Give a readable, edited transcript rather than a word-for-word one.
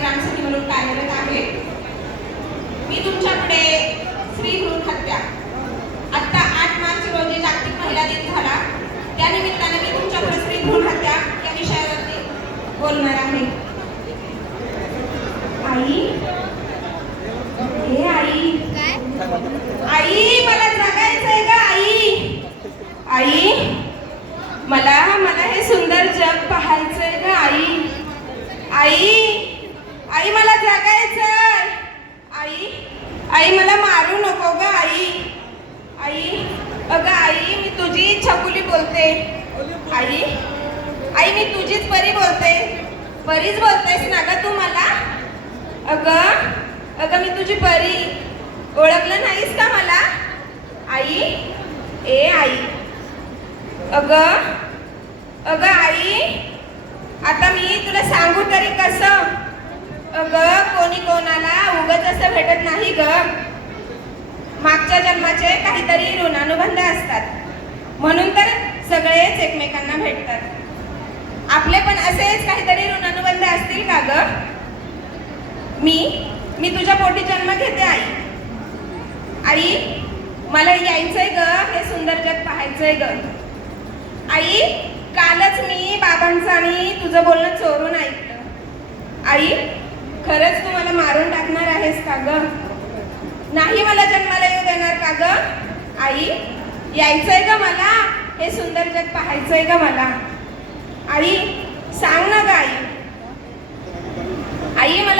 ग्रामसखी म्हणून कार्यरत आहे। मी तुमच्याकडे स्त्री भ्रूण हत्या आता 8 मार्च रोजी जागतिक महिला दिन झाला, त्या निमित्ताने मी तुमच्याकडे स्त्री भ्रूण हत्या या विषयावरती बोलणार आहे। आई, हे आई, आई मला जगायचंय ग आई, आई मला हे सुंदर जग पाहायचंय ग आई, आई, आई मला जगायचंय, आई, आई मला मारू नको ग आई, आई, अगं आई मी तुझी छकुली बोलते, आई, आई मी तुझीच परी बोलते, परीच बोलतेस ना ग तू मला, अगं अगं मी तुझी परी, ओळखलं नाहीस का मला, आई, ए आई, अगं अगं आई, आता मी तुला सांगू तरी कसं, अगं कोणी कोणाला उगाच असं भेटत नाही ग, मागच्या जन्माचे काहीतरी ऋणानुबंध असतात, म्हणून तर सगळेच एकमेकांना भेटतात, आपले पण असेच काहीतरी ऋणानुबंध असतील का ग, मी तुझ्या पोटी जन्म घेते आई, आई मला यायचंय ग हे सुंदर जग पाहायचंय ग, आई कालच मी बाबांचं आणि तुझं बोलणं चोरून ऐकलं, आई खरंच तू मला मारून टाकणार आहेस का ग, नाही मला जन्माला येऊ देणार का ग, आई यायचंय ग मला हे सुंदर जग पाहायचंय ग मला, आई सांग ना ग आई, आई मला